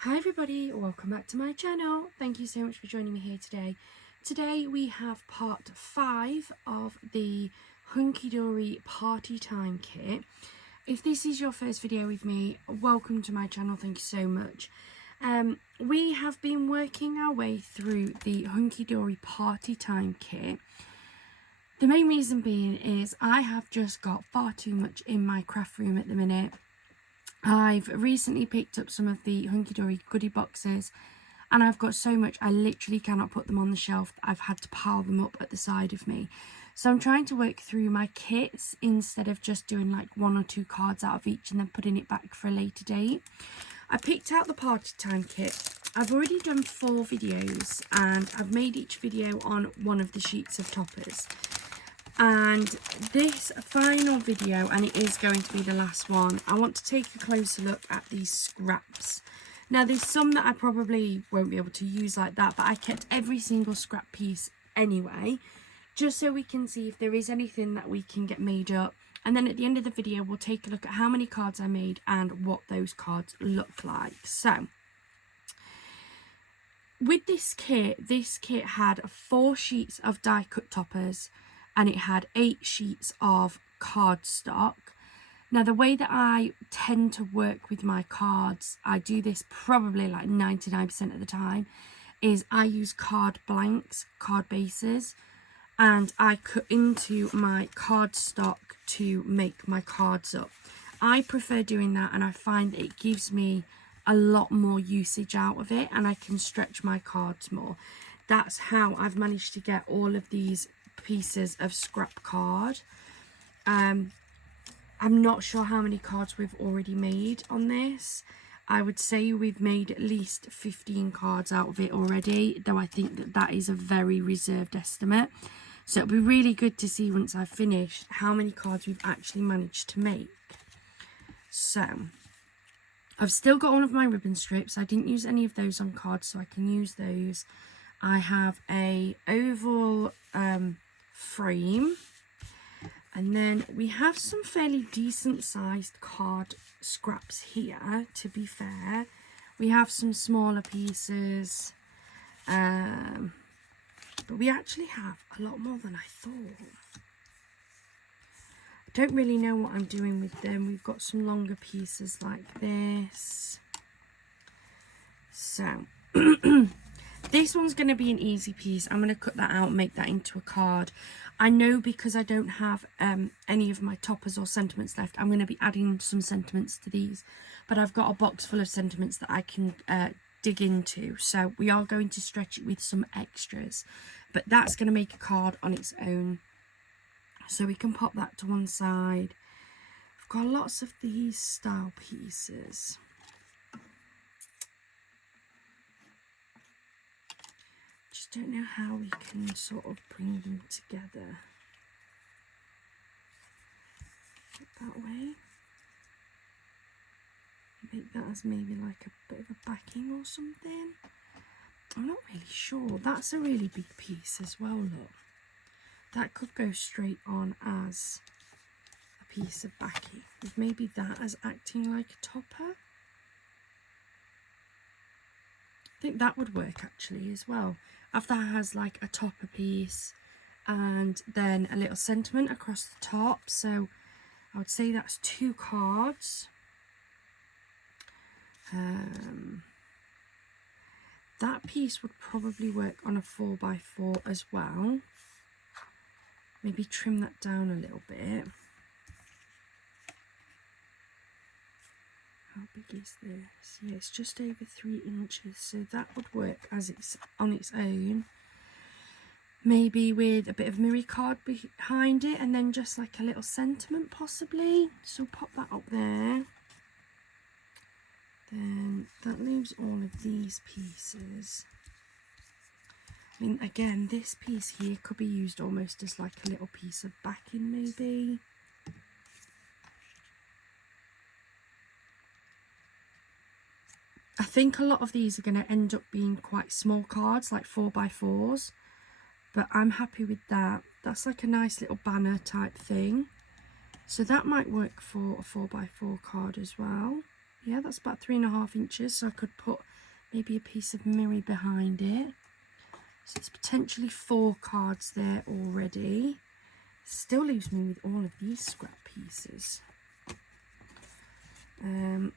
Hi everybody, welcome back to my channel. Thank you so much for joining me here today. Today we have part 5 of the Hunkydory Partytime Kit. If this is your first video with me, welcome to my channel, thank you so much. We have been working our way through the Hunkydory Partytime Kit. The main reason being is I have just got far too much in my craft room at the minute. I've recently picked up some of the Hunkydory goodie boxes and I've got so much I literally cannot put them on the shelf. I've had to pile them up at the side of me. So I'm trying to work through my kits instead of just doing like 1 or 2 cards out of each and then putting it back for a later date. I picked out the party time kit. I've already done 4 videos and I've made each video on one of the sheets of toppers. And this final video, and it is going to be the last one, I want to take a closer look at these scraps. Now there's some that I probably won't be able to use like that, but I kept every single scrap piece anyway, just so we can see if there is anything that we can get made up. And then at the end of the video we'll take a look at how many cards I made and what those cards look like. So with this kit had 4 sheets of die cut toppers and it had 8 sheets of cardstock. Now the way that I tend to work with my cards, I do this probably like 99% of the time, is I use card blanks, card bases, and I cut into my cardstock to make my cards up. I prefer doing that and I find that it gives me a lot more usage out of it and I can stretch my cards more. That's how I've managed to get all of these pieces of scrap card. I'm not sure how many cards we've already made on this. I would say we've made at least 15 cards out of it already, though I think that that is a very reserved estimate. So it'll be really good to see once I've finished how many cards we've actually managed to make. So I've still got all of my ribbon strips. I didn't use any of those on cards, so I can use those. I have a oval frame, and then we have some fairly decent sized card scraps here, to be fair. We have some smaller pieces, but we actually have a lot more than I thought. I don't really know what I'm doing with them. We've got some longer pieces like this. So this one's going to be an easy piece. I'm going to cut that out and make that into a card. I know because I don't have any of my toppers or sentiments left, I'm going to be adding some sentiments to these. But I've got a box full of sentiments that I can dig into. So we are going to stretch it with some extras. But that's going to make a card on its own. So we can pop that to one side. I've got lots of these style pieces. Just don't know how we can sort of bring them together. That way. Make that as maybe like a bit of a backing or something. I'm not really sure. That's a really big piece as well, look. That could go straight on as a piece of backing, with maybe that as acting like a topper. I think that would work actually as well. If that has like a topper piece and then a little sentiment across the top. So I would say that's 2 cards. That piece would probably work on a 4x4 as well. Maybe trim that down a little bit. How big is this? Yeah, it's just over 3 inches, so that would work as it's on its own. Maybe with a bit of mirror card behind it and then just like a little sentiment possibly. So pop that up there. Then that leaves all of these pieces. I mean, again, this piece here could be used almost as like a little piece of backing maybe. I think a lot of these are going to end up being quite small cards, like 4x4s, but I'm happy with that. That's like a nice little banner type thing. So that might work for a 4x4 card as well. Yeah, that's about 3.5 inches, so I could put maybe a piece of mirror behind it. So it's potentially 4 cards there already. Still leaves me with all of these scrap pieces. I'm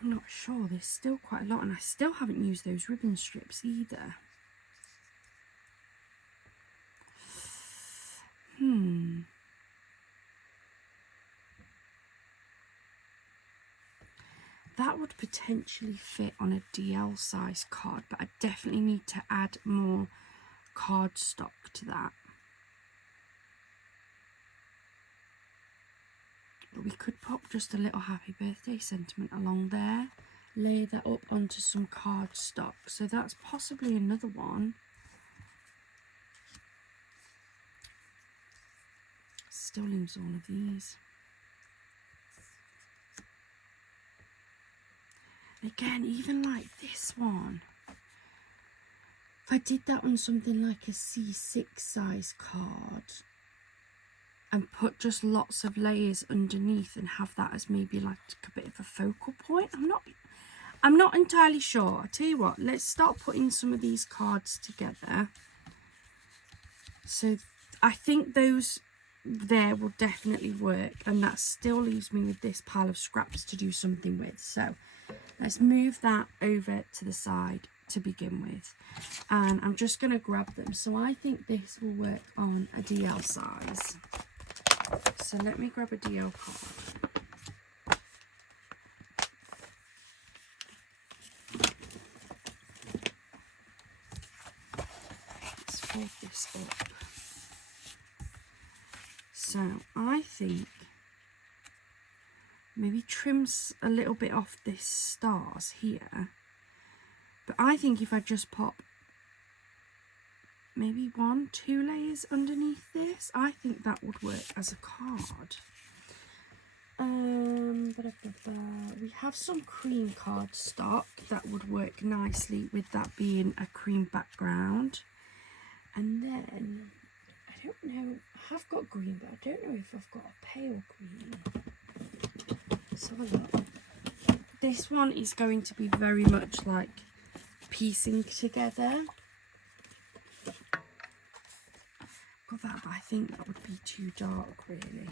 not sure, there's still quite a lot, and I still haven't used those ribbon strips either. That would potentially fit on a DL size card, but I definitely need to add more card stock to that. But we could pop just a little happy birthday sentiment along there, lay that up onto some card stock. So that's possibly another one. Still leaves all of these. Again, even like this one, if I did that on something like a C6 size card and put just lots of layers underneath and have that as maybe like a bit of a focal point, I'm not entirely sure. I tell you what, let's start putting some of these cards together. So I think those there will definitely work, and that still leaves me with this pile of scraps to do something with. So let's move that over to the side to begin with, and I'm just going to grab them. So I think this will work on a DL size. So let me grab a DL card. Let's fold this up. So I think maybe trims a little bit off this stars here, but I think if I just pop maybe 1-2 layers underneath this, I think that would work as a card. We have some cream card stock that would work nicely with that being a cream background. And then I don't know, I have got green, but I don't know if I've got a pale green. Let's have a look. This one is going to be very much like piecing together. Got that, but I think that would be too dark, really.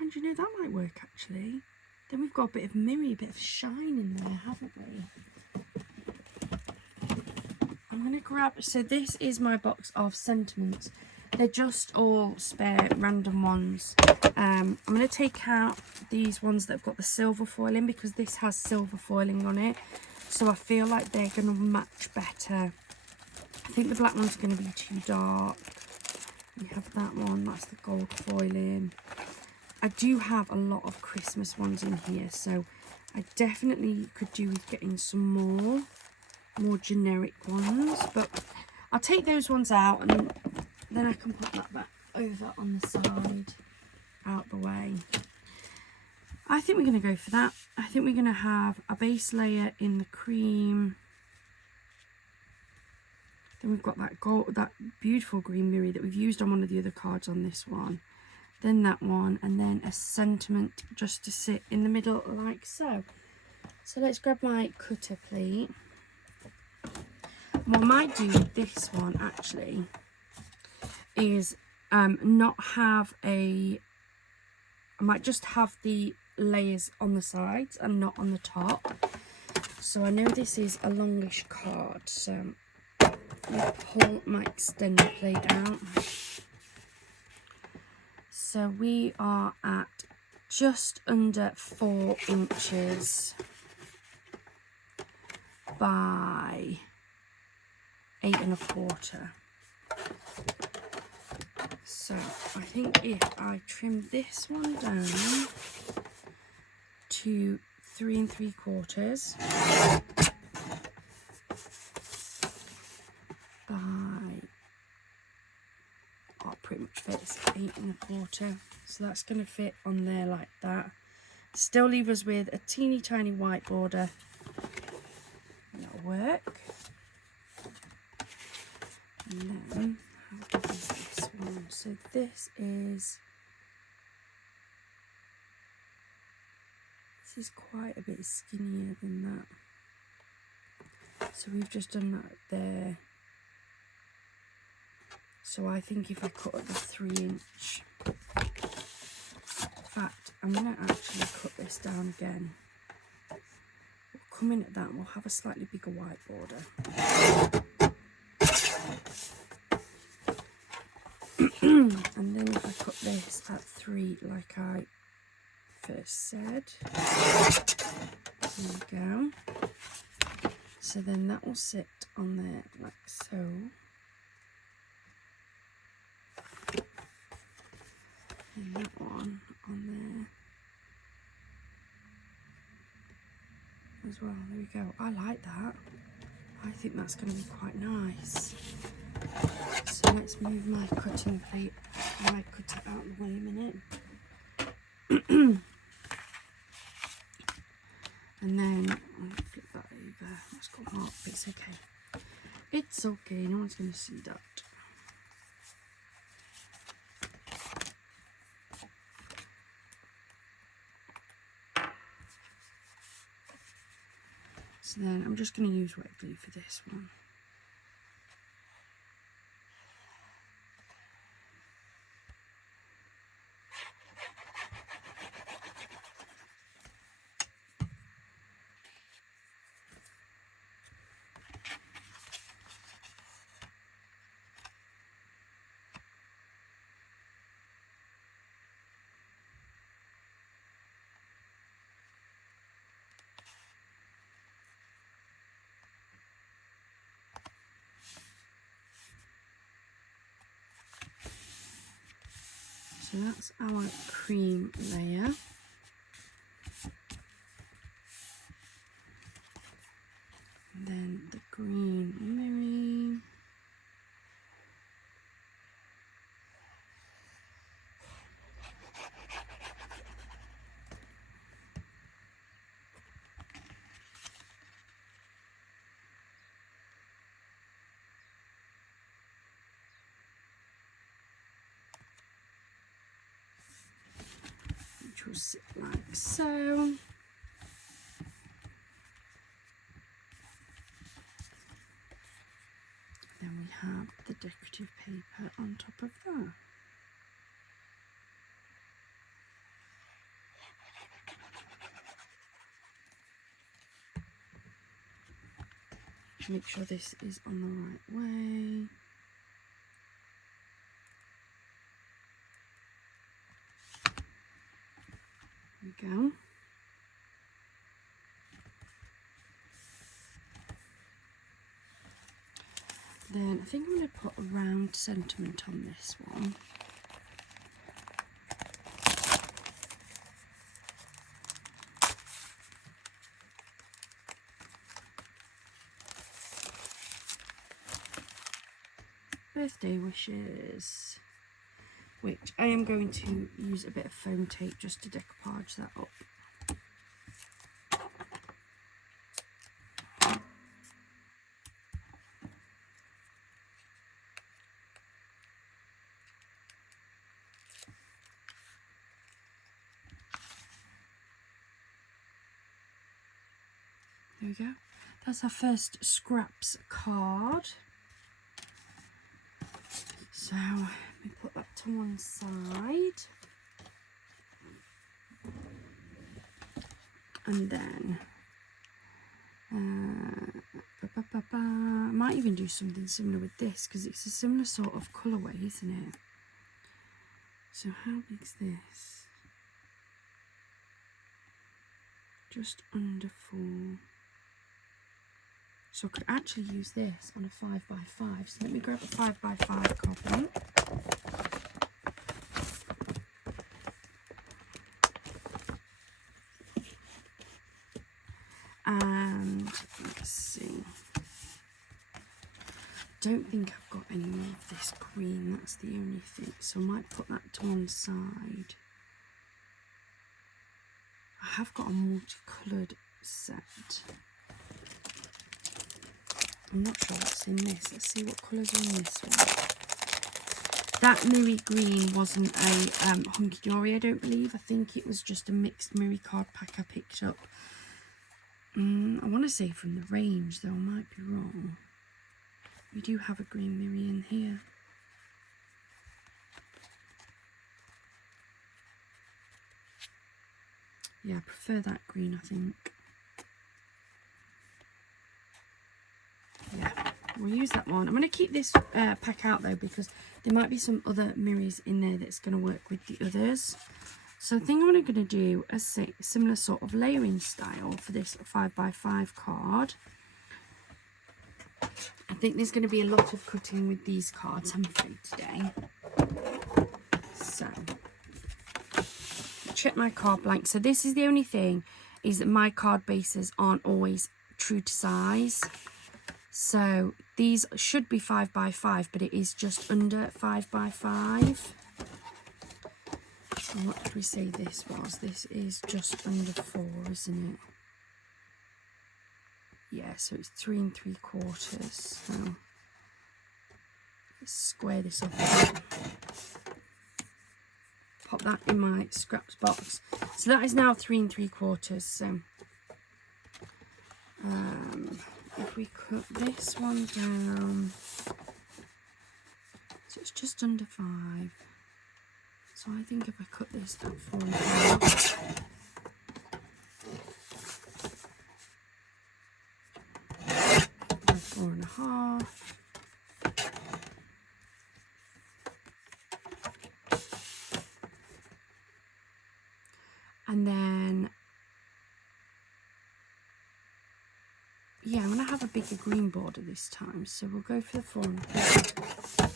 And you know, that might work actually. Then we've got a bit of mirror, a bit of shine in there, haven't we? I'm going to grab, so this is my box of sentiments. They're just all spare random ones. I'm going to take out these ones that have got the silver foiling, because this has silver foiling on it. So I feel like they're going to match better. I think the black one's going to be too dark. We have that one, that's the gold foiling. I do have a lot of Christmas ones in here, so I definitely could do with getting some more generic ones, but I'll take those ones out and then I can put that back over on the side, out the way. I think we're going to go for that. I think we're going to have a base layer in the cream. Then we've got that gold, that beautiful green mirror that we've used on one of the other cards on this one. Then that one, and then a sentiment just to sit in the middle like so. So let's grab my cutter plate. What I might do with this one actually is not have I might just have the layers on the sides and not on the top. So I know this is a longish card, so I'll pull my extender plate out. So we are at just under 4 inches by 8 1/4. So I think if I trim this one down to 3 3/4 pretty much fits 8 1/4, so that's going to fit on there like that. Still leave us with a teeny tiny white border. That'll work. So this is quite a bit skinnier than that. So we've just done that there. So I think if I cut at the 3-inch, in fact, I'm going to actually cut this down again. We'll come in at that and we'll have a slightly bigger white border. And then if I cut this at 3 like I first said, there we go. So then that will sit on there like so. And that one on there as well. There we go. I like that. I think that's going to be quite nice. So let's move my cutting plate, my cutter out of the way a minute. And then I'll flip that over. That's got mark, but it's okay. It's okay, no one's going to see that. So then I'm just going to use wet glue for this one. So that's our cream layer. And then the green mirroring. Which will sit like so. Then we have the decorative paper on top of that. Make sure this is on the right way. There we go. Then I think I'm going to put a round sentiment on this one. Birthday wishes, which I am going to use a bit of foam tape just to decoupage that up. There we go. That's our first scraps card. So let me put that to one side. And then I might even do something similar with this because it's a similar sort of colourway, isn't it? So how big's this? Just under 4. So I could actually use this on a 5x5. So let me grab a 5x5 copy. And let's see. Don't think I've got any more of this green, that's the only thing. So I might put that to one side. I have got a multicoloured set. I'm not sure what's in this. Let's see what colours are in this one. That Miri green wasn't a Hunkydory, I don't believe. I think it was just a mixed Miri card pack I picked up. I want to say from the range, though I might be wrong. We do have a green Miri in here. Yeah, I prefer that green, I think. Yeah, we'll use that one. I'm going to keep this pack out though, because there might be some other Miris in there that's going to work with the others. So I think I'm going to do a similar sort of layering style for this 5x5 card. I think there's going to be a lot of cutting with these cards, I'm afraid, today. So, check my card blank. So this is the only thing, is that my card bases aren't always true to size. So these should be 5x5, but it is just under 5x5. So what did we say this was? This is just under 4, isn't it? Yeah, so it's 3 3/4. So let's square this up. Pop that in my scraps box. So that is now 3 3/4. So if we cut this one down, so it's just under 5. So I think if I cut this at 4 1/2, by 4 1/2, and then yeah, I'm going to have a bigger green border this time, so we'll go for the 4 1/4.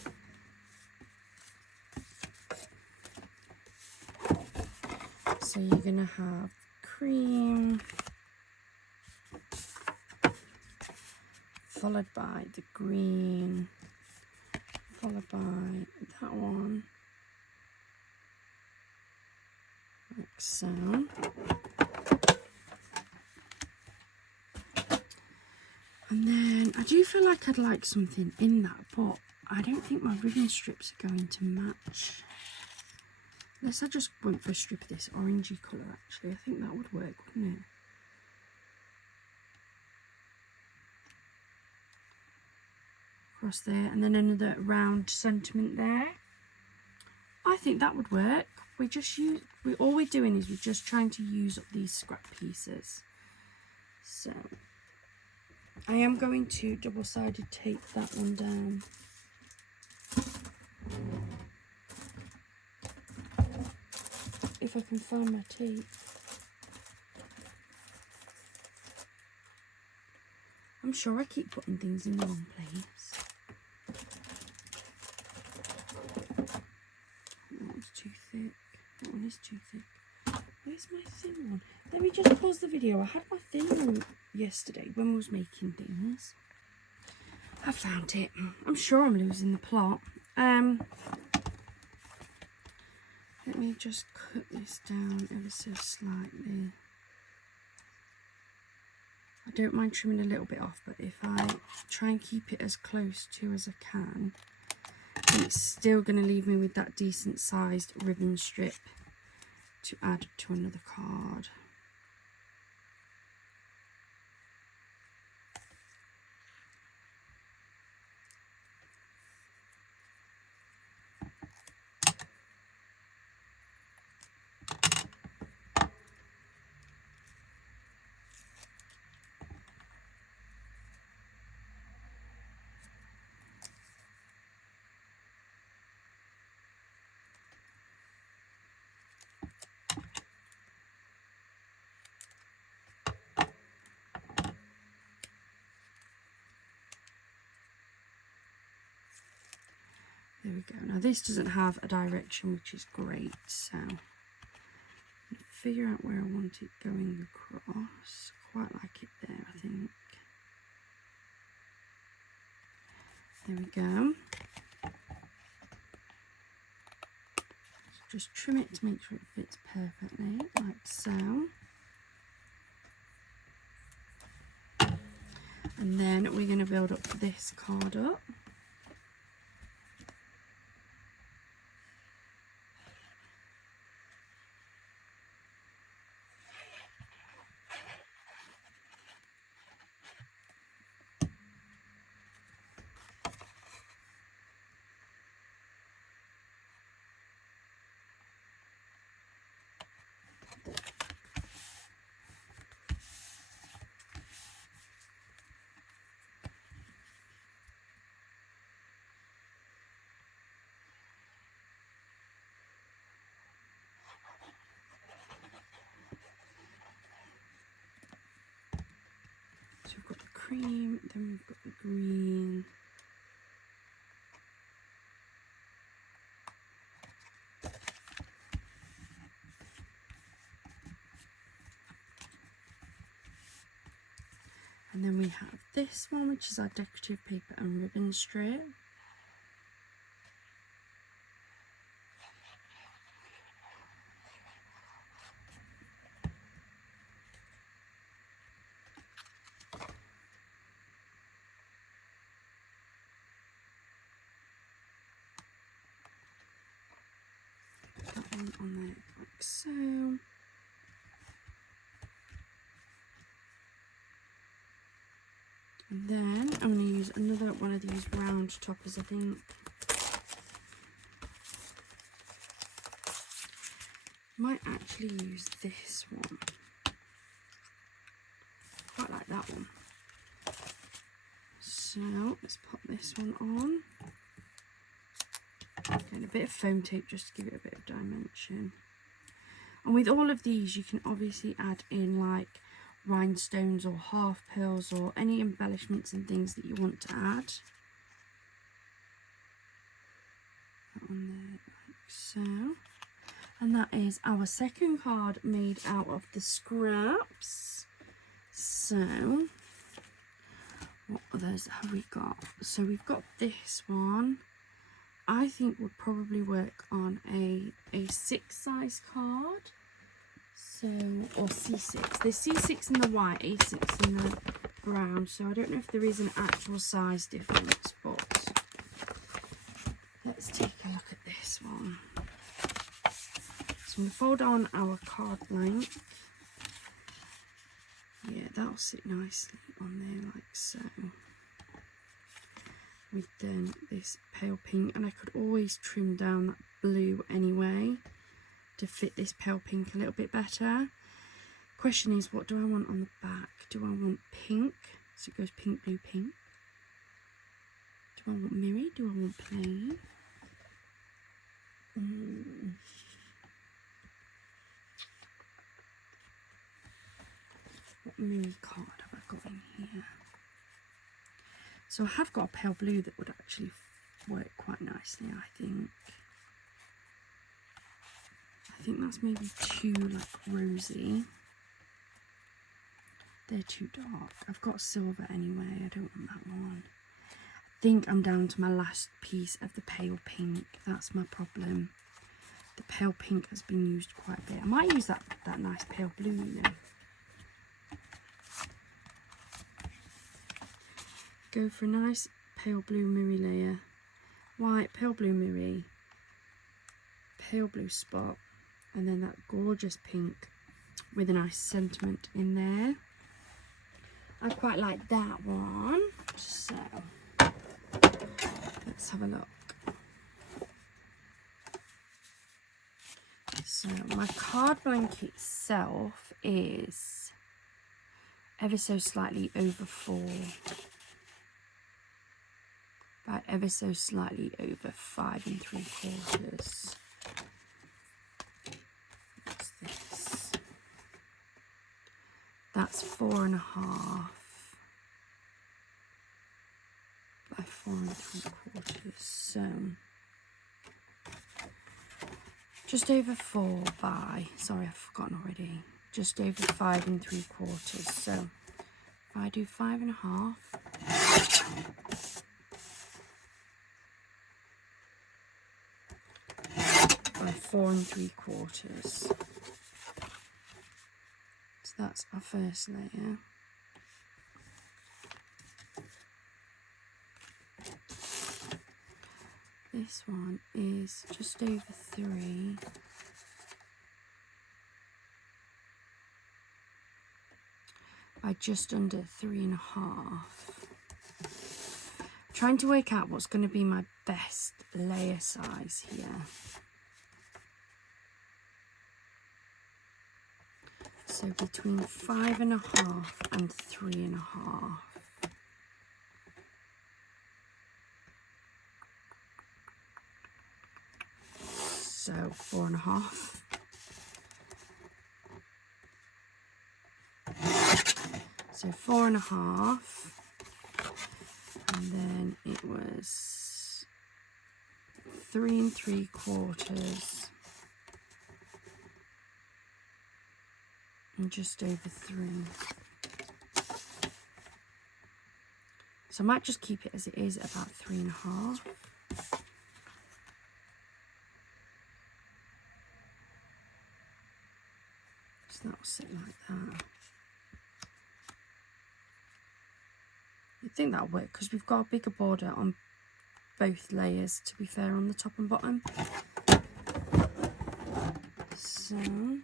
So you're going to have cream, followed by the green, followed by that one, like so. And then I do feel like I'd like something in that, but I don't think my ribbon strips are going to match. Unless I just went for a strip of this orangey colour, actually. I think that would work, wouldn't it? Across there, and then another round sentiment there. I think that would work. All we're doing is we're just trying to use up these scrap pieces. So I am going to double-sided tape that one down. If I can find my tape. I'm sure I keep putting things in the wrong place. That one's too thick. That one is too thick. Where's my thin one? Let me just pause the video. I had my thin one yesterday when we was making things. I found it. I'm sure I'm losing the plot. Let me just cut this down ever so slightly. I don't mind trimming a little bit off, but if I try and keep it as close to as I can, it's still going to leave me with that decent sized ribbon strip to add to another card. There we go. Now this doesn't have a direction, which is great, so figure out where I want it going across. Quite like it there, I think. There we go. Just trim it to make sure it fits perfectly, like so. And then we're going to build up this card up. cream, then we've got the green. And then we have this one, which is our decorative paper and ribbon strip. That one on there like so. And then I'm going to use another one of these round toppers, I think. Might actually use this one. Quite like that one. So let's pop this one on. Getting a bit of foam tape just to give it a bit of dimension. And with all of these, you can obviously add in like rhinestones or half pearls or any embellishments and things that you want to add. That one there, like so. And that is our second card made out of the scraps. So, what others have we got? So we've got this one. I think would probably work on a A6 size card. So, or C6. There's C6 in the white, A6 in the brown. So I don't know if there is an actual size difference, but let's take a look at this one. So I'm going to fold on our card blank. Yeah, that'll sit nicely on there like so. We've done this pale pink, and I could always trim down that blue anyway to fit this pale pink a little bit better. Question is, what do I want on the back? Do I want pink? So it goes pink, blue, pink. Do I want mirrored? Do I want plain? What mirror card have I got in here? So I have got a pale blue that would actually work quite nicely, I think. I think that's maybe too like rosy. They're too dark. I've got silver anyway, I don't want that one. I think I'm down to my last piece of the pale pink. That's my problem. The pale pink has been used quite a bit. I might use that nice pale blue, you know. Go for a nice pale blue mirror layer. White, pale blue mirror, pale blue spot, and then that gorgeous pink with a nice sentiment in there. I quite like that one. So let's have a look. So my card blank itself is ever so slightly over 4 by ever so slightly over 5 3/4. What's this? That's 4.5 by 4 3/4. So just over 4 by, sorry, I've forgotten already, just over 5 3/4. So if I do 5.5, by 4 3/4. So that's our first layer. This one is just over 3 by just under 3.5. Trying to work out what's going to be my best layer size here. So between 5.5 and 3.5. So 4.5. So 4.5. and then it was 3 3/4 and just over 3. So I might just keep it as it is at about 3.5. So that will sit like that. I think that'll work because we've got a bigger border on both layers, to be fair, on the top and bottom. So move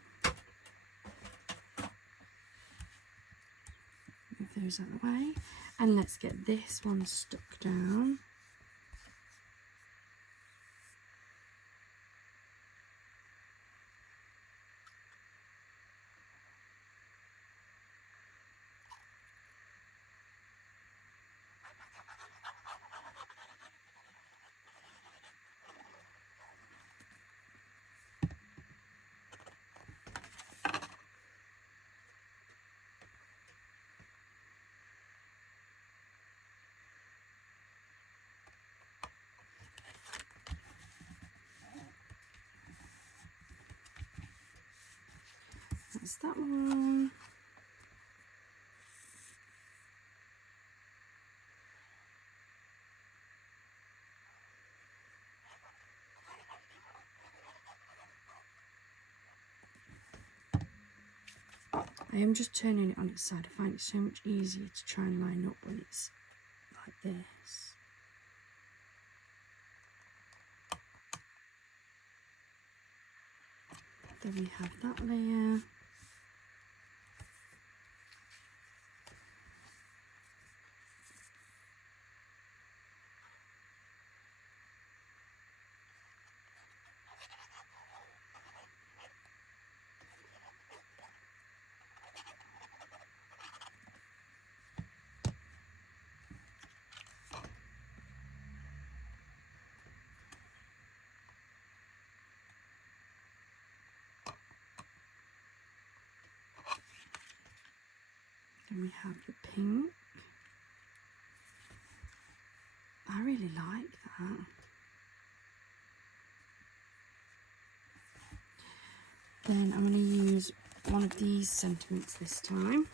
those out of the way, and let's get this one stuck down. That's that one. I am just turning it on its side. I find it so much easier to try and line up when it's like this. Then we have that layer. Then we have the pink. I really like that. Then I'm going to use one of these sentiments this time.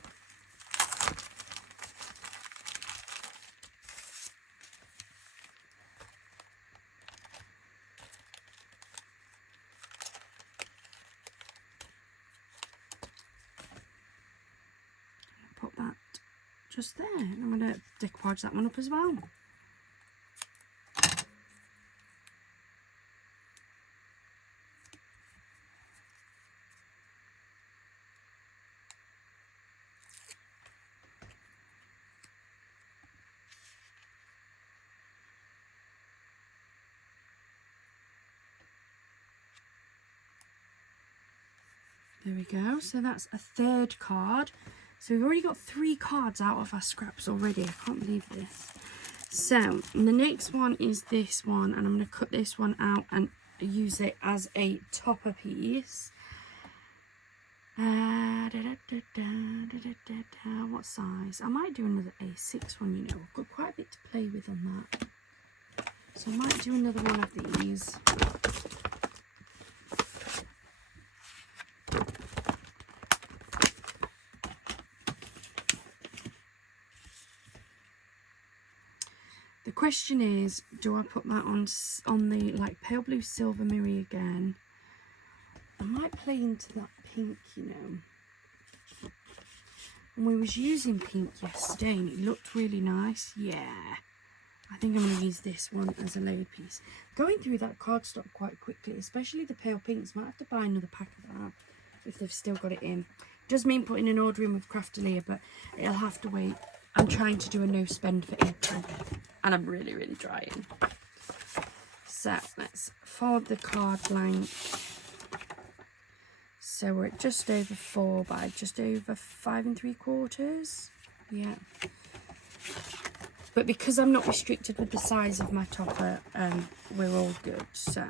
Put that just there, and I'm going to decoupage that one up as well. There we go. So that's a third card. So we've already got 3 cards out of our scraps already. I can't believe this. So the next one is this one, and I'm going to cut this one out and use it as a topper piece. What size? I might do another A6 one, you know. I've got quite a bit to play with on that. So I might do another one of these. The question is, do I put that on the like pale blue silver mirror again? I might play into that pink, you know. And we was using pink yesterday and it looked really nice. Yeah, I think I'm going to use this one as a layer piece. Going through that cardstock quite quickly, especially the pale pinks. Might have to buy another pack of that if they've still got it in. Does mean putting an order in with Craftalia, but it'll have to wait. I'm trying to do a no spend for April, and I'm really, really trying. So let's fold the card blank. So we're at just over 4 by just over 5 3/4. Yeah. But because I'm not restricted with the size of my topper, we're all good. So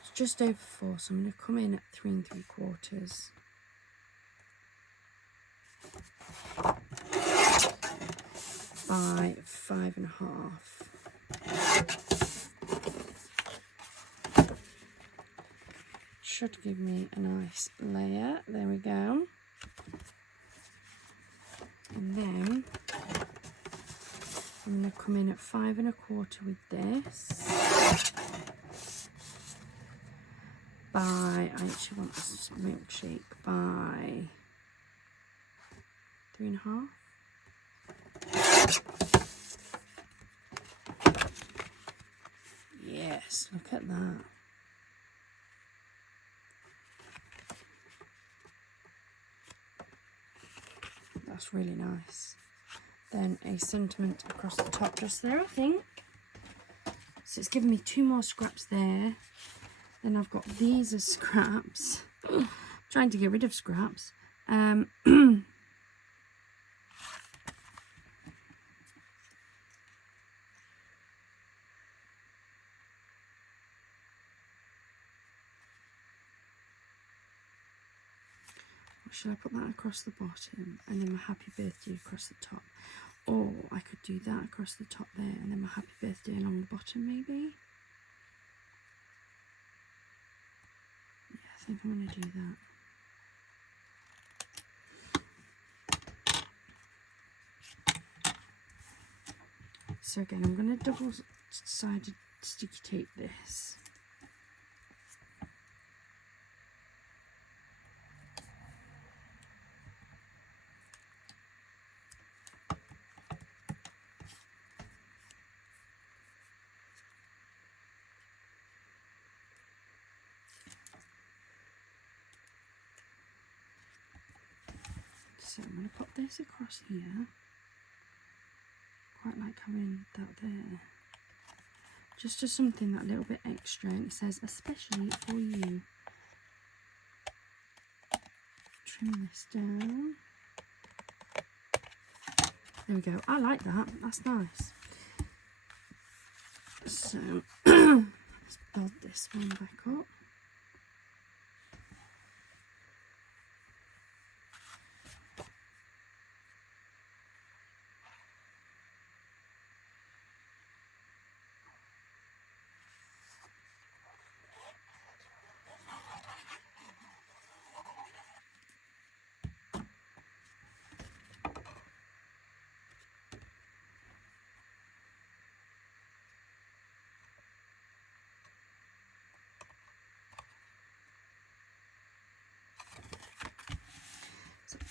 it's just over 4. So I'm going to come in at 3 3/4. by 5.5. Should give me a nice layer. There we go. And then I'm going to come in at 5.25 with this. I actually want this milkshake by 3.5. Yes, look at that. That's really nice. Then a sentiment across the top just there, I think. So it's given me 2 more scraps there. Then I've got these as scraps. Trying to get rid of scraps. Should I put that across the bottom and then my happy birthday across the top? Or I could do that across the top there and then my happy birthday along the bottom maybe? Yeah, I think I'm going to do that. So again, I'm going to double-sided sticky tape this. So I'm going to put this across here. Quite like having that there. Just as something that little bit extra. And it says, especially for you. Trim this down. There we go. I like that. That's nice. So, let's build this one back up.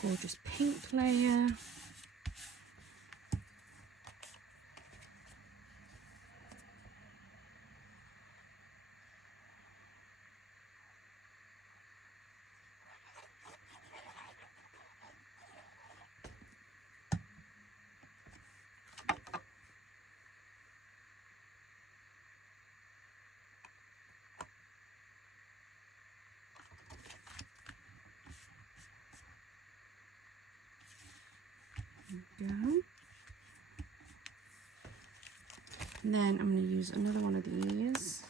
Gorgeous pink layer. Go. And then I'm going to use another one of these.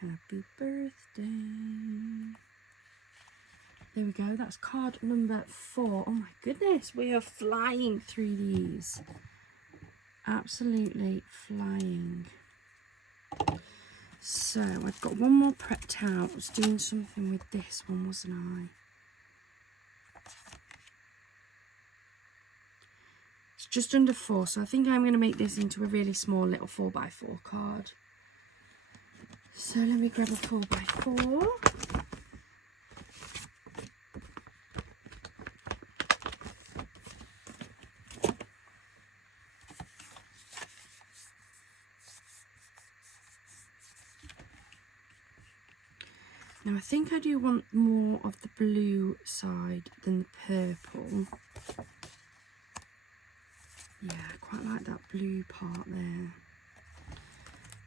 Happy birthday. There we go, that's card number 4. Oh my goodness, we are flying through these. Absolutely flying. So, I've got one more prepped out. I was doing something with this one, wasn't I? It's just under 4, so I think I'm going to make this into a really small little 4x4 card. So, let me grab a 4x4. Now I think I do want more of the blue side than the purple. Yeah, I quite like that blue part there.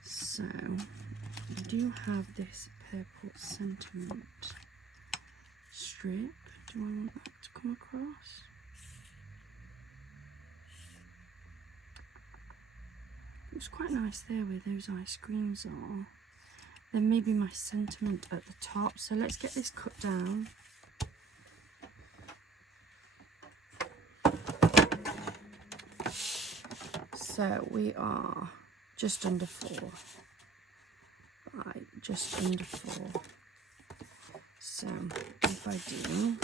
So, I do have this purple sentiment strip. Do I want that to come across. Looks quite nice there where those ice creams are. Then maybe my sentiment at the top. So let's get this cut down. So we are just under 4. Right, just under 4. So if I do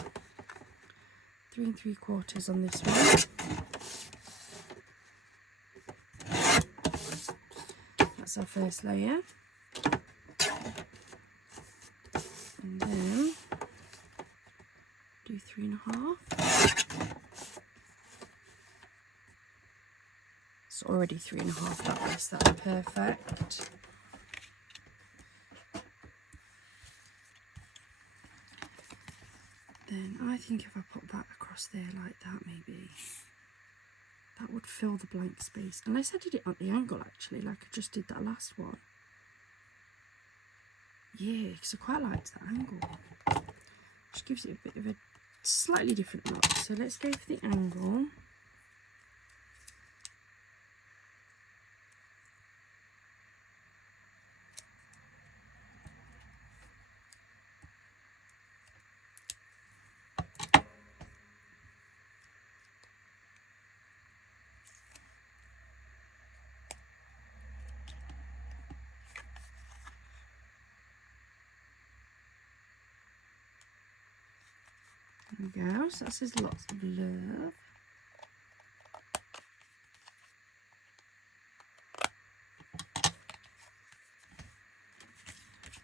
3 3/4 on this one, that's our first layer. And then do 3 1/2. It's already 3 1/2 that way, so that's perfect. Then I think if I put that across there like that, maybe that would fill the blank space. Unless I did it at the angle actually, like I just did that last one. Yeah, because I quite liked that angle. Just gives it a bit of a slightly different look. So let's go for the angle. There we go, so that says lots of love.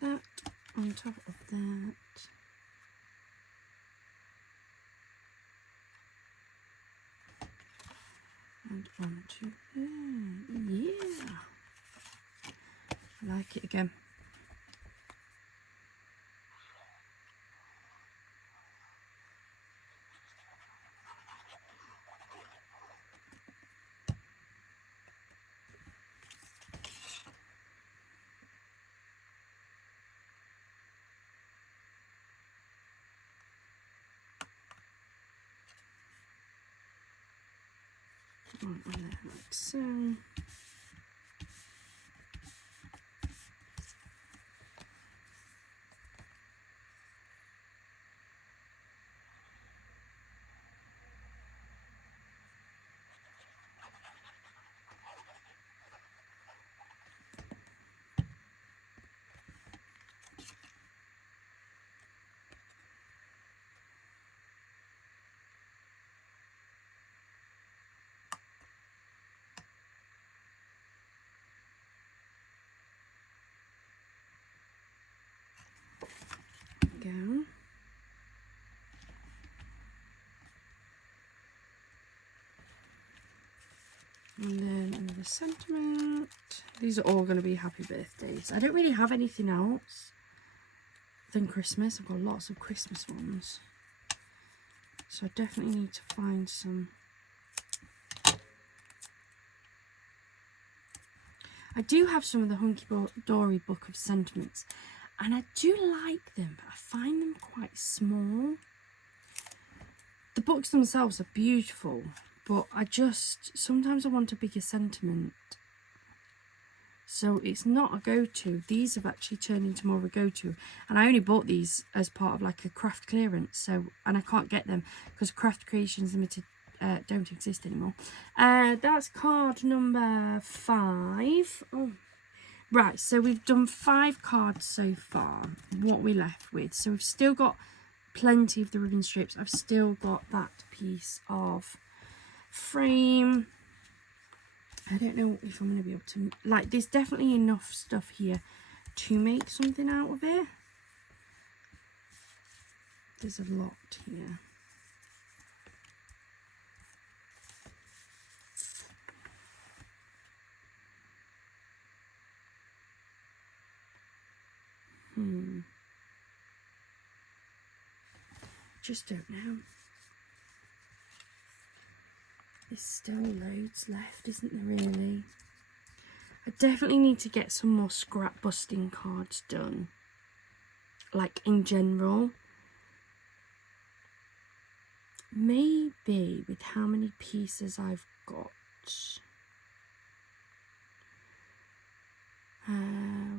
That on top of that. And onto there. Yeah. I like it again. On there like so. Go. And then another sentiment. These are all going to be happy birthdays. I don't really have anything else than Christmas. I've got lots of Christmas ones. So I definitely need to find some. I do have some of the Hunkydory Book of Sentiments. And I do like them, but I find them quite small. The books themselves are beautiful, but sometimes I want a bigger sentiment. So it's not a go-to. These have actually turned into more of a go-to. And I only bought these as part of like a craft clearance. And I can't get them because Craft Creations Limited don't exist anymore. That's card number 5. Oh. Right, so we've done 5 cards so far. What we're left with. So we've still got plenty of the ribbon strips. I've still got that piece of frame. I don't know if I'm going to be able to... Like, there's definitely enough stuff here to make something out of it. There's a lot here. Just don't know. There's still loads left, isn't there really? I definitely need to get some more scrap busting cards done. Like in general. maybe with how many pieces I've got,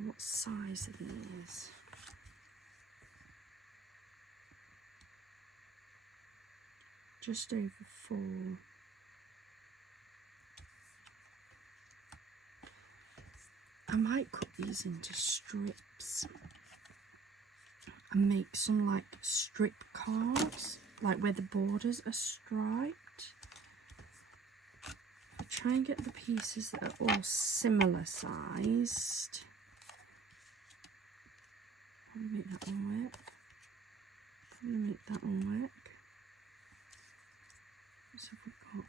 what size are these? Just over 4. I might cut these into strips and make some like strip cards, like where the borders are striped. I'll try and get the pieces that are all similar sized. Probably make that one work. Probably make that one work. So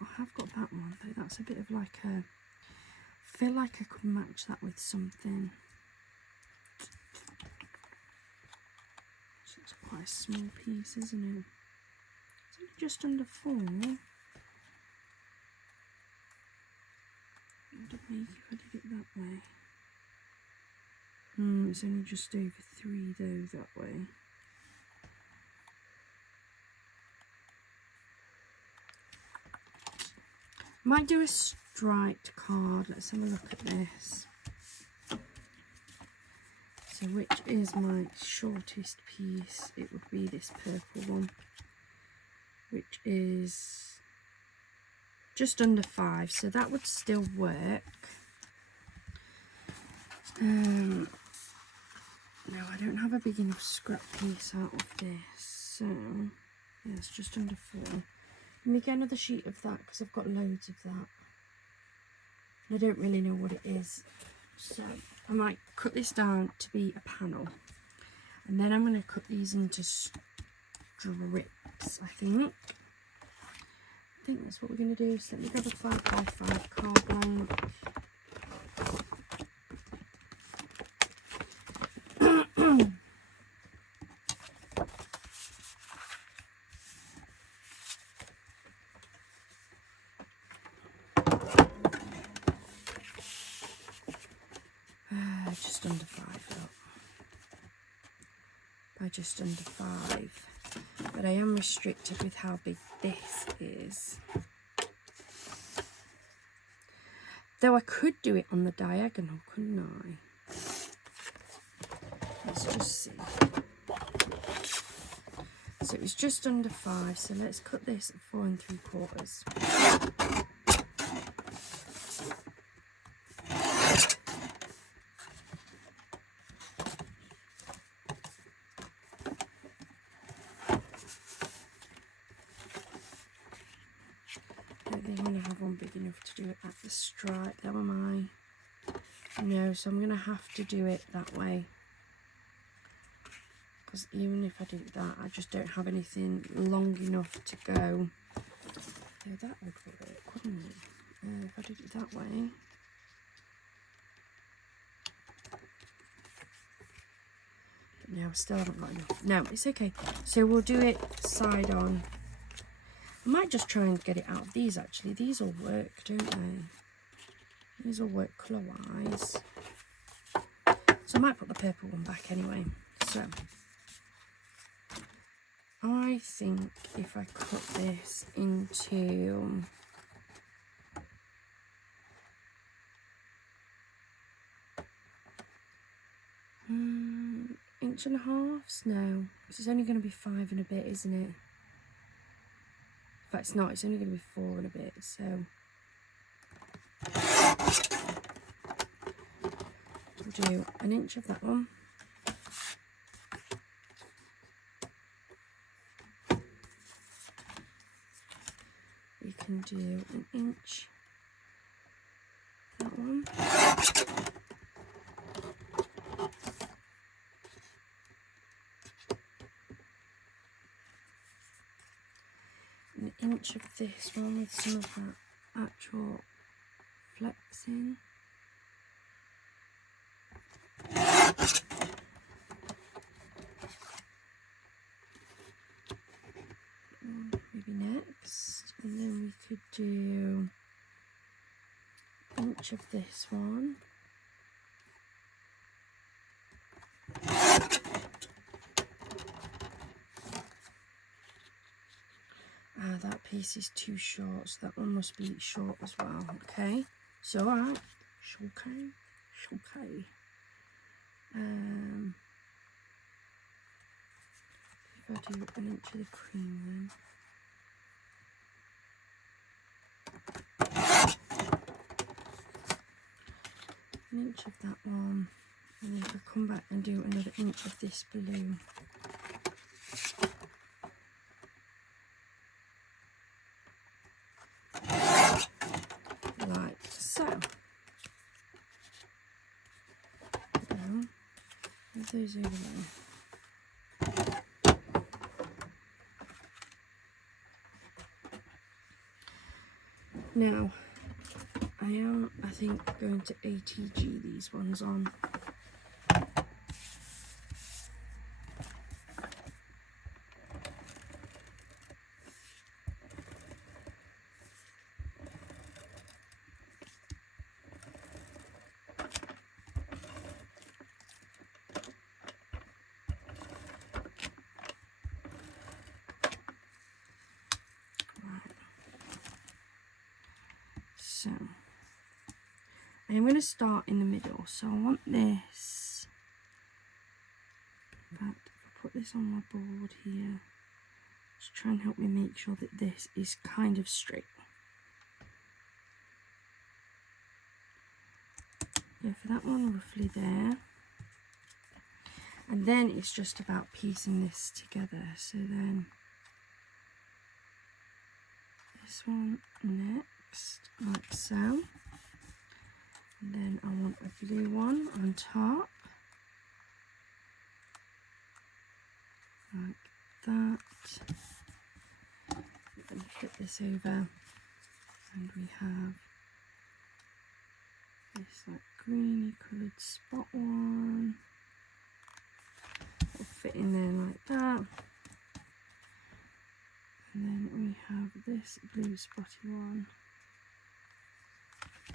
I have got that one, though that's a bit of like a, I feel like I could match that with something. So it's quite a small piece, isn't it? It's only just under 4. What would it make if I did it that way? It's only just over 3 though that way. Might do a striped card. Let's have a look at this. So which is my shortest piece? It would be this purple one, which is just under 5, so that would still work. No, I don't have a big enough scrap piece out of this, so yeah, it's just under 4. Let me get another sheet of that because I've got loads of that. I don't really know what it is, so I might cut this down to be a panel, and then I'm going to cut these into strips. I think that's what we're going to do. So let me grab a 5x5 card blank. Just under 5 by just under 5, but I am restricted with how big this is, though I could do it on the diagonal, couldn't I? Let's just see. So it was just under 5, so let's cut this at 4 3/4. I'm going to have one big enough to do it at the stripe, though, am I? No, so I'm going to have to do it that way, because even if I do that, I just don't have anything long enough to go. Yeah, that would work, wouldn't it? If I did it that way. But no, I still haven't got enough. No, it's okay. So we'll do it side on. I might just try and get it out of these, actually. These all work, don't they? These all work colour-wise. So I might put the purple one back anyway. So I think if I cut this into inch and a half? No, this is only going to be 5 and a bit, isn't it? In fact, it's not. It's only going to be 4 and a bit. So we'll do an inch of that one. We can do an inch that one. An inch of this one with some of that actual flexing. Maybe next, and then we could do an inch of this one. that piece is too short, so that one must be short as well. Okay, so alright, okay. If I do an inch of the cream then. An inch of that one, and then I'll come back and do another inch of this balloon. Like so. Move those over there. Now, I think, going to ATG these ones on. So, I'm going to start in the middle. So I want this, in fact, if I put this on my board here, just try and help me make sure that this is kind of straight. Go for that one roughly there. And then it's just about piecing this together. So then, this one next, like so. And then I want a blue one on top, like that. Let me flip this over, and we have this like greeny coloured spot one. It'll fit in there like that. And then we have this blue spotty one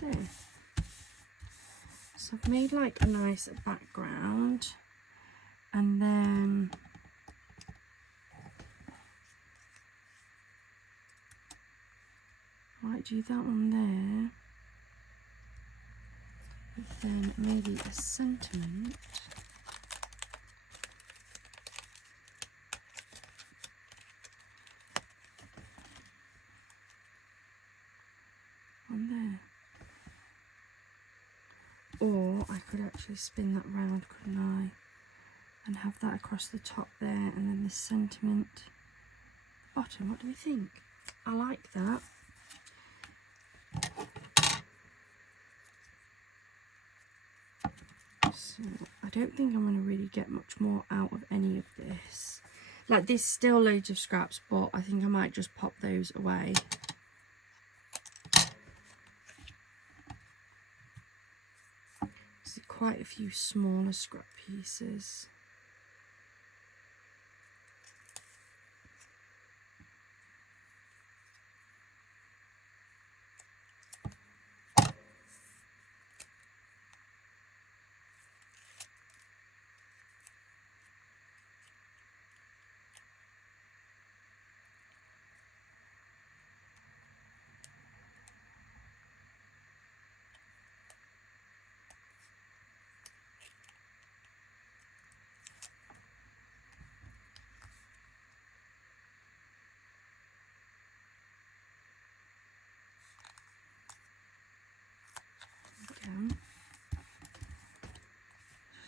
there. So I've made like a nice background, and then I might do that one there, and then maybe a sentiment on there. Or I could actually spin that round, couldn't I? And have that across the top there, and then the sentiment bottom. What do we think? I like that. So I don't think I'm going to really get much more out of any of this. Like, there's still loads of scraps, but I think I might just pop those away. Quite a few smaller scrap pieces.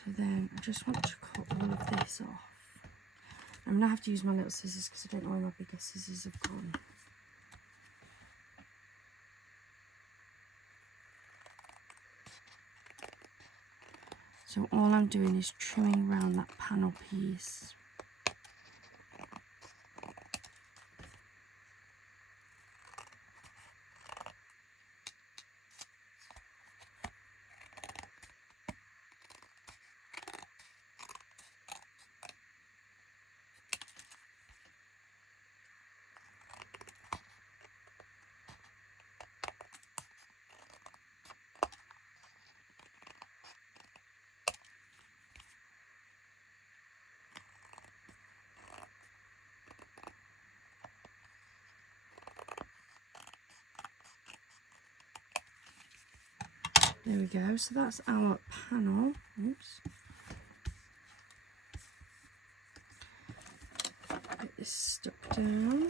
So then I just want to cut all of this off. I'm going to have to use my little scissors because I don't know where my bigger scissors have gone. So all I'm doing is trimming around that panel piece. There we go. So that's our panel. Oops. Get this stuck down.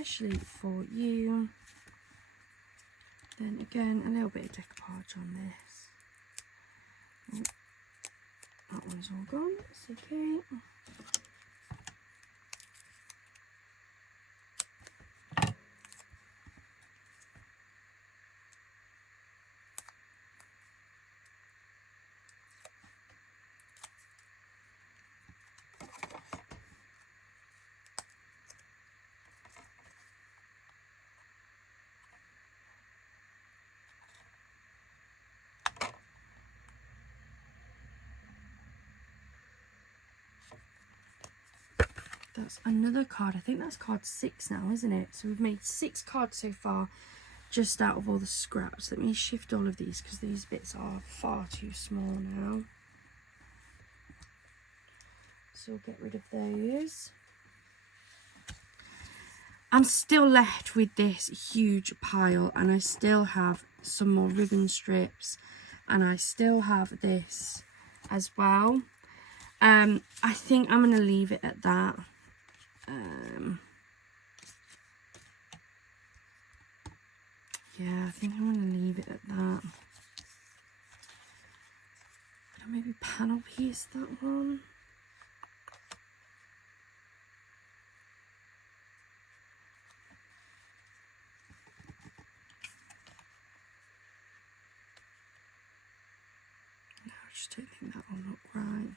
Especially for you. Then again, a little bit of decoupage on this. Oh, that one's all gone. It's okay. That's another card. I think that's card 6 now, isn't it? So we've made 6 cards so far, just out of all the scraps. Let me shift all of these because these bits are far too small now. So we'll get rid of those. I'm still left with this huge pile, and I still have some more ribbon strips, and I still have this as well. I think I'm going to leave it at that. Yeah, I think I'm going to leave it at that. Could I maybe panel piece that one? No, I just don't think that will look right.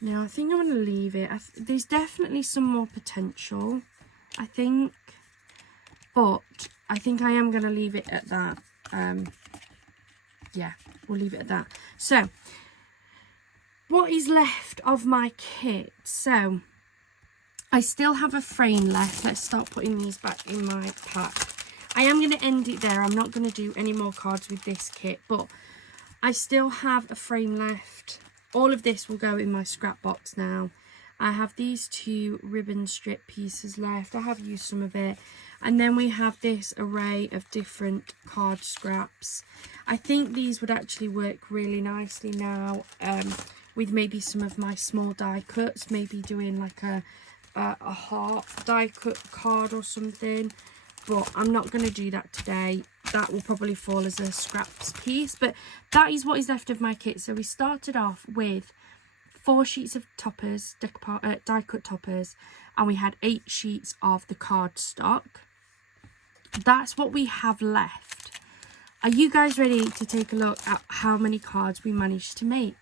No, I think I'm going to leave it. There's definitely some more potential, I think. But I think I am going to leave it at that. Yeah, we'll leave it at that. So, what is left of my kit? So, I still have a frame left. Let's start putting these back in my pack. I am going to end it there. I'm not going to do any more cards with this kit. But I still have a frame left. All of this will go in my scrap box now. I have these 2 ribbon strip pieces left. I have used some of it. And then we have this array of different card scraps. I think these would actually work really nicely now with maybe some of my small die cuts. Maybe doing like a heart die cut card or something. But I'm not going to do that today. That will probably fall as a scraps piece. But that is what is left of my kit. So we started off with 4 sheets of toppers, die cut toppers. And we had 8 sheets of the cardstock. That's what we have left. Are you guys ready to take a look at how many cards we managed to make?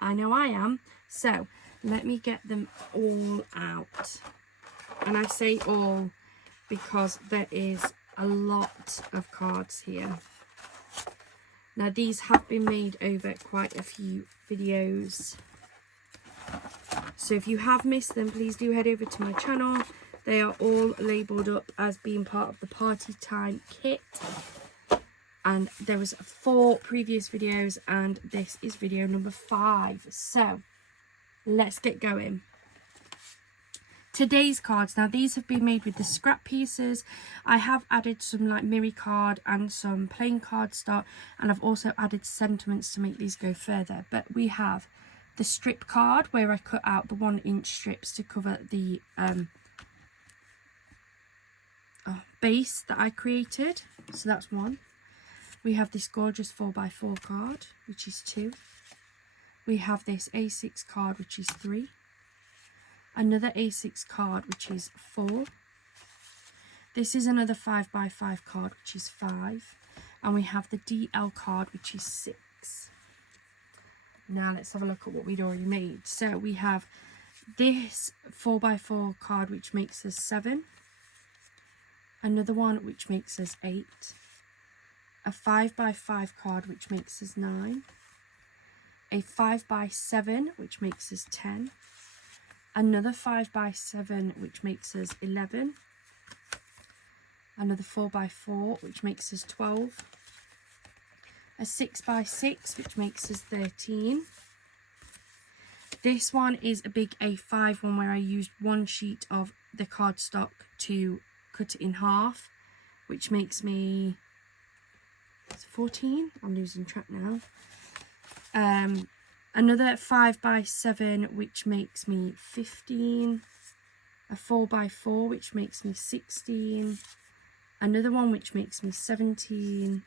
I know I am. So let me get them all out. And I say all because there is a lot of cards here. Now these have been made over quite a few videos. So if you have missed them, please do head over to my channel. They are all labelled up as being part of the party time kit. And there was 4 previous videos and this is video number 5. So let's get going. Today's cards, now these have been made with the scrap pieces. I have added some like mirror card and some plain cardstock, and I've also added sentiments to make these go further. But we have the strip card where I cut out the 1-inch strips to cover the base that I created. So that's 1. We have this gorgeous 4x4 card, which is 2. We have this A6 card, which is 3. Another A6 card, which is 4. This is another 5x5 card, which is 5. And we have the DL card, which is 6. Now let's have a look at what we'd already made. So we have this 4x4 card, which makes us 7. Another one, which makes us 8. A 5x5 card, which makes us 9. a 5x7, which makes us 10. Another 5x7, which makes us 11. Another 4x4, which makes us 12. A 6x6, which makes us 13. This one is a big A5 one where I used one sheet of the cardstock to cut it in half, which makes me 14. I'm losing track now. Another 5x7, which makes me 15. A 4x4, which makes me 16. Another one, which makes me 17.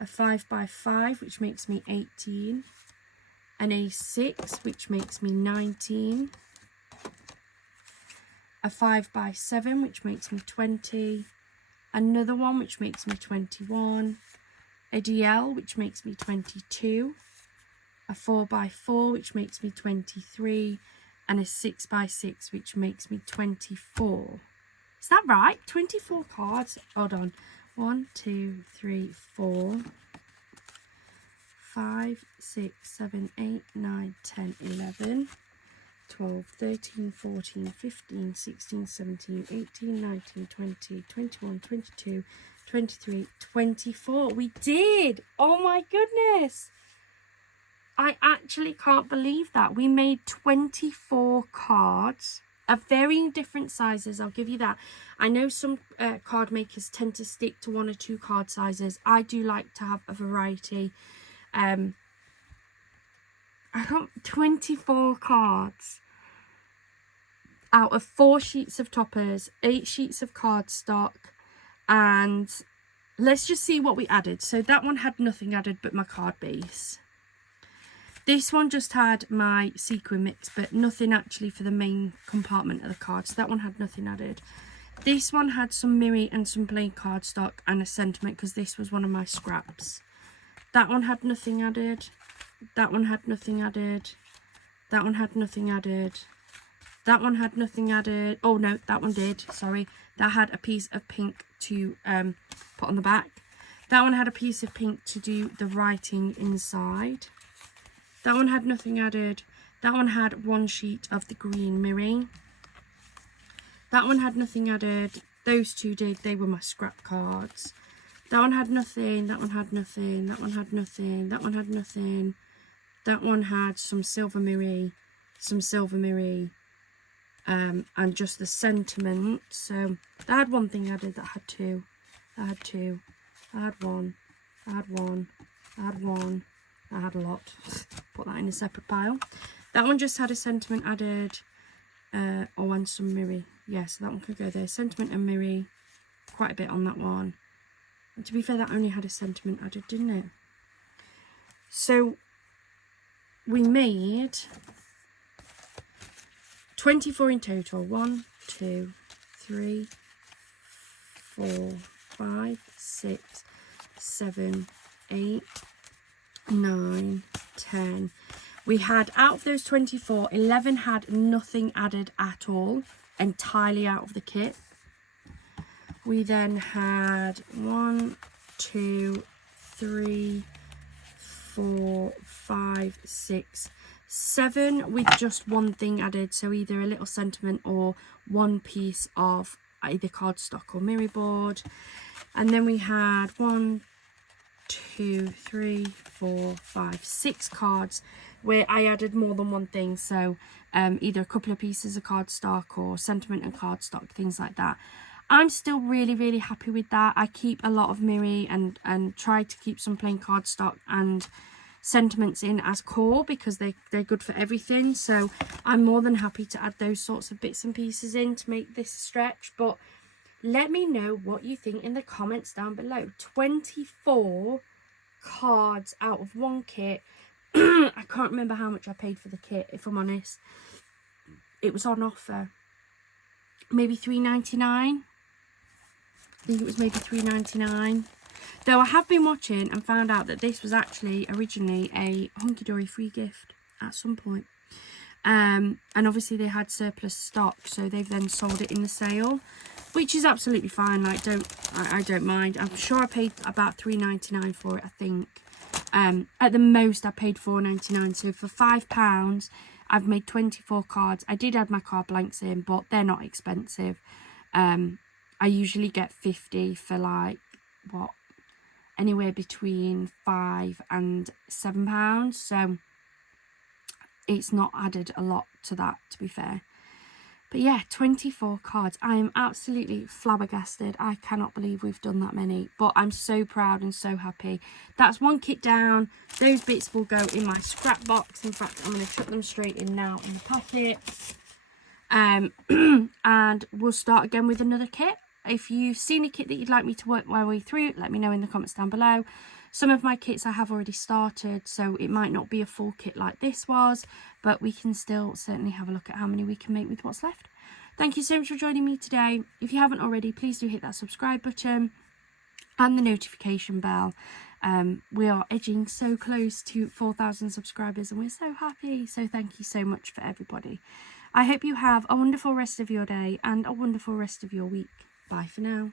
A 5x5, which makes me 18. An A6, which makes me 19. A 5x7, which makes me 20. Another one, which makes me 21. A DL, which makes me 22. A 4x4, which makes me 23. And a 6x6, which makes me 24. Is that right? 24 cards. Hold on. 1, 2, 3, 4, 5, 6, 7, 8, 9, 10, 11, 12, 13, 14, 15, 16, 17, 18, 19, 20, 21, 22, 23, 24. We did! Oh my goodness! I actually can't believe that. We made 24 cards of varying different sizes, I'll give you that. I know some card makers tend to stick to 1 or 2 card sizes. I do like to have a variety. I got 24 cards out of 4 sheets of toppers, 8 sheets of cardstock, and let's just see what we added. So that one had nothing added but my card base. This one just had my sequin mix, but nothing actually for the main compartment of the card. So that one had nothing added. This one had some mirror and some plain cardstock and a sentiment, because this was one of my scraps. That one had nothing added. That one had nothing added. That one had nothing added. That one had nothing added. Oh no, that one did. Sorry. That had a piece of pink to put on the back. That one had a piece of pink to do the writing inside. That one had nothing added. That one had 1 sheet of the green mirroring. That one had nothing added. Those 2 did. They were my scrap cards. That one had nothing. That one had nothing. That one had nothing. That one had nothing. That one had some silver mirroring, and just the sentiment. So that had 1 thing added. That had 2. That had 2. I had 1. I had 1. I had 1. I had a lot. Put that in a separate pile. That one just had a sentiment added. And some mirror. Yeah, so that one could go there. Sentiment and mirror. Quite a bit on that one. And to be fair, that only had a sentiment added, didn't it? So we made 24 in total. 1, 2, 3, 4, 5, 6, 7, 8, 9, 10. We had, out of those 24, 11 had nothing added at all, entirely out of the kit. We then had 1, 2, 3, 4, 5, 6, 7 with just 1 thing added, so either a little sentiment or 1 piece of either cardstock or mirror board. And then we had 1, 2, 3, 4, 5, 6 cards where I added more than 1 thing, so either a couple of pieces of cardstock or sentiment and cardstock, things like that. I'm still really happy with that. I keep a lot of mirror and try to keep some plain cardstock and sentiments in as core, because they're good for everything. So I'm more than happy to add those sorts of bits and pieces in to make this stretch. But let me know what you think in the comments down below. 24 cards out of 1 kit. I can't remember how much I paid for the kit, if I'm honest. It was on offer. Maybe $3.99. I think it was maybe $3.99. Though I have been watching and found out that this was actually originally a Hunkydory free gift at some point. And obviously they had surplus stock, so they've then sold it in the sale, which is absolutely fine. Like, I don't mind. I'm sure I paid about $3.99 for it, I think. At the most I paid £4.99, so for £5 I've made 24 cards. I did add my card blanks in, but they're not expensive. I usually get 50 for like, what, anywhere between £5 and £7, so it's not added a lot to that, to be fair. But yeah, 24 cards. I am absolutely flabbergasted. I cannot believe we've done that many, but I'm so proud and so happy. That's one kit down. Those bits will go in my scrap box. In fact, I'm going to chuck them straight in now in the packet. And we'll start again with another kit. If you've seen a kit that you'd like me to work my way through, let me know in the comments down below. Some of my kits I have already started, so it might not be a full kit like this was, but we can still certainly have a look at how many we can make with what's left. Thank you so much for joining me today. If you haven't already, please do hit that subscribe button and the notification bell. We are edging so close to 4,000 subscribers and we're so happy. So thank you so much for everybody. I hope you have a wonderful rest of your day and a wonderful rest of your week. Bye for now.